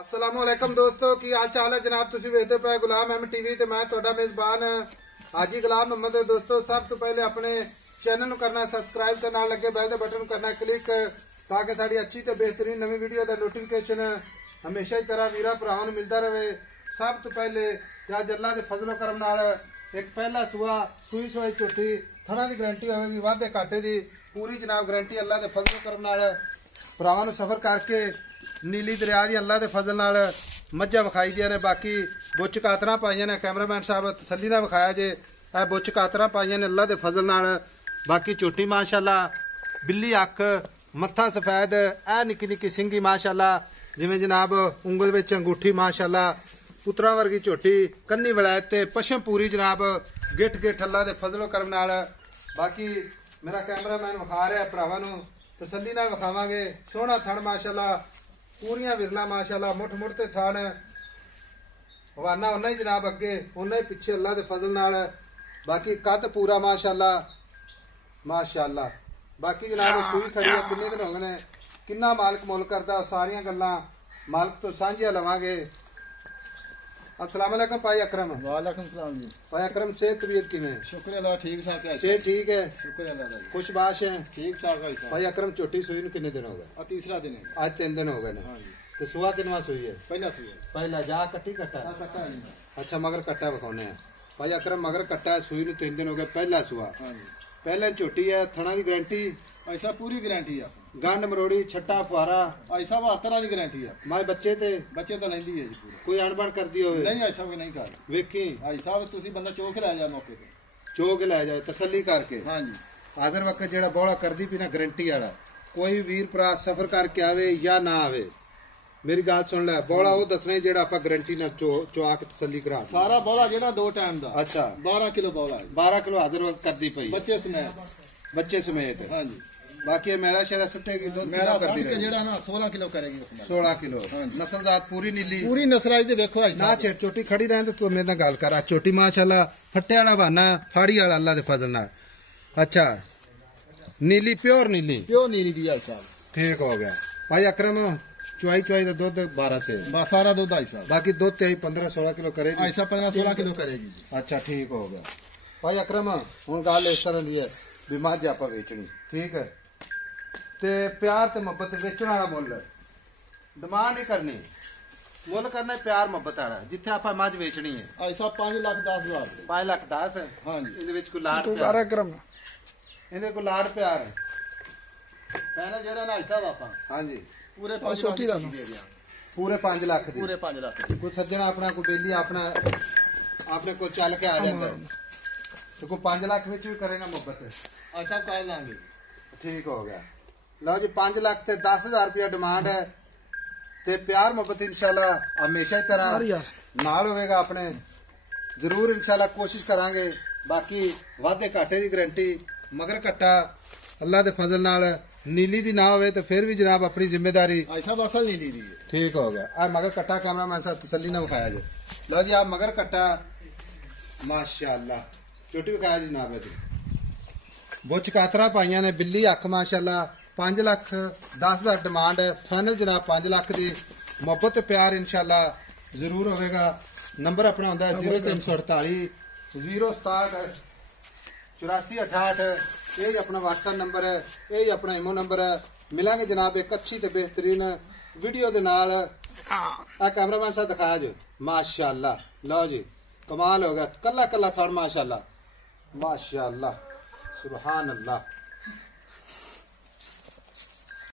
अस्सलामुअलैकुम दोस्तों की हाल चाल है जनाब। तुसी वेखदे पे गुलाम एम टीवी ते मैं तुहाडा मेजबान हाजी गुलाम मोहम्मद। दोस्तों सब तो पहले अपने चैनल नूं करना सबसक्राइब ते नाल लगे बेल दे बटन करना क्लिक ताकि साडी अच्छी ते बेहतरीन नवी वीडियो दा नोटिफिकेशन हमेशा ही तरह वीरा भरावां नूं मिलदा रहे। सब तो पहले अज अल्लाह दे फजलो करम नाल एक पहला सुआ सूई सुई झोटी थणा दी गारंटी होगी, वाधे घाटे दी पूरी जनाब गारंटी अल्लाह दे फजलो करम नाल भरावां नूं सफर करके नीली दरिया दी अल्लाह दे फजल नाल मज्झां विखाई दियां ने। बाकी बुच कातरां पाईयां ने, कैमरामैन साहब तसल्ली नाल विखाया जे ए बुच कातरां पाईयां ने अल्लाह दे फजल नाल। बाकी झोटी माशाअल्लाह बिल्ली अख मत्था सफेद ए निक्की निक्की सिंगी माशाअल्लाह जिवें जनाब उंगल विच अंगूठी माशाअल्लाह पुत्रा वर्गी झोटी कन्नी वलैत ते पशम पूरी जनाब गिठ गिठ अल्लाह दे फजलो करम नाल। बाकी मेरा कैमरामैन विखा रहा भरावां नूं तसल्ली नाल विखावांगे। सोहना थण माशाअल्लाह पूरियां विरना माशाअल्लाह मुठ मुठ ते थान हवाना उन्ना ही जनाब अगे उन्ना ही पिछे अल्लाह दे फजल नाल। बाकी कद पूरा माशाअल्लाह माशाअल्लाह। बाकी जनाब सूई खड़ी है, किन्ने दिन हो गए ने, किन्ना मालक मुल करदा सारियां गल्लां मालक तो सांझियां लवांगे। अस्सलाम वालेकुम भाई अकरम। वालेकुम सलाम जी। भाई अकरम सेहत तबीयत किवें? शुक्र अल्लाह ठीक ठाक है। सेहत ठीक है? शुक्र अल्लाह का। खुशबाश है? ठीक ठाक है भाई अकरम झोटी सूई नूं किन्ने दिन हो गए? तीसरा दिन है आज 3 दिन हो गए ने। हाँ जी। तो सुआ किनवा सूई है? पहला सुई पहला जा कट्टी कट्टा कट्टा है। अच्छा मगर कट्टा विखाने भाई अकरम मगर कट्टा है, सूई नूं 3 दिन हो गए। पहला सुआ हाँ जी। पहले झोटी है, थणा की गारंटी ऐसा पूरी गारंटी है। गंड मरोड़ी छट्टा फुआरा ऐसा 72 की गारंटी है। माए बच्चे ते बच्चे तो लेंदी है जी पूरा। कोई अणबण करदी होवे नहीं ऐसा भी नहीं कर वेखी ऐसा तुसी बंदा चोक लै जा मौके पे चोक लै जाए तसल्ली करके। हाँ जी। आदर वक्त जेड़ा बौला करदी पी ना गारंटी वाला कोई वीर भरा सफर करके आवे या ना आवे मेरी गल सुन ले, बौला वो दसना जेड़ा आपां गारंटी ना चुआ के तसल्ली करा सारा बौला जेड़ा 2 टाइम दा। अच्छा 12 किलो बौला है। 12 किलो आदर वक्त करदी पई बच्चे समेत। बच्चे समेत। हाँ जी। बाकी मेरा शेरा सुटेगी दूध मेरा करदी रहे जेड़ा ना 16 किलो करेगी। 16 किलो नस्ल जात पूरी नीली पूरी नस्ल आई ते देखो ना छेड़ चोटी खड़ी रहन ते तू मेरे नाल गल कर। चोटी माशाअल्लाह फट्टे वाला बहाना फाड़ी वाला अल्लाह दे फजल नाल। अच्छा नीली प्योर नीली दी आई साहब ठीक हो गया। भाई अकरम चुआई दा दूध 12 से सारा दूध आई साहब। बाकी दूध ते 15-16 किलो करेगी। ऐसा 15-16 किलो करेगी। अच्छा ठीक हो गया। भाई अकरम हुण गल इस तरह दी है भी मझ आपां वेचनी ठीक है ते प्यार ते मोहब्बत वेचण वाला मुल डिमांड नहीं करनी, मुल करना प्यार मोहब्बत वाला। जिथे आपां मझ वेचनी है ऐसा 5,10,000 5,10,000 है। हाँ जी। इहदे विच कोई लाड प्यार इहदे कोई लाड प्यार है पहले जेड़ा ना ऐसा वापा। हाँ जी पूरे 5 लाख दे दिया। पूरे 5 लाख दी पूरे 5 लाख। कोई सज्जन अपना कोई डेली अपना अपने को चल के आ जाता है तो कोई 5 लाख विच भी करेगा मोहब्बत ऐसा कर लांगे ठीक हो गया। लो जी 5 लाख ते 10,000 रुपया डिमांड है ते प्यार मोहब्बत इंशाल्लाह हमेशा ही तरह नाल होगा अपने जरूर इंशाल्लाह कोशिश करांगे। बाकी वादे घाटे की गारंटी मगर कट्टा अल्लाह दे फजल नाल नीली दी ना होवे तो फिर भी जनाब अपनी जिम्मेदारी ऐसा बसल नीली दी ठीक हो गया। आ मगर कट्टा कैमरामैन साहब तसल्ली ना विखाया जो। लो जी आप मगर कट्टा माशाअल्लाह चोटी विखाया जी जनाब जी बुच कातरा पाइया ने बिल्ली अख माशाअल्लाह 5,10,000 डिमांड है। फाइनल जनाब 5 लाख की मोहब्बत प्यार इंशाल्लाह जरूर होगा। नंबर अपना होंदा है 0348 067 8468 यही अपना व्हाट्सएप नंबर है, यही अपना इमो नंबर है। मिलांगे जनाब एक अच्छी ते बेहतरीन वीडियो दे नाल। आ कैमरामैन साहब दिखाया जो माशाअल्लाह। लो जी कमाल हो गया, कला कला थड़ माशाअल्लाह माशाअल्लाह सुभान अल्लाह।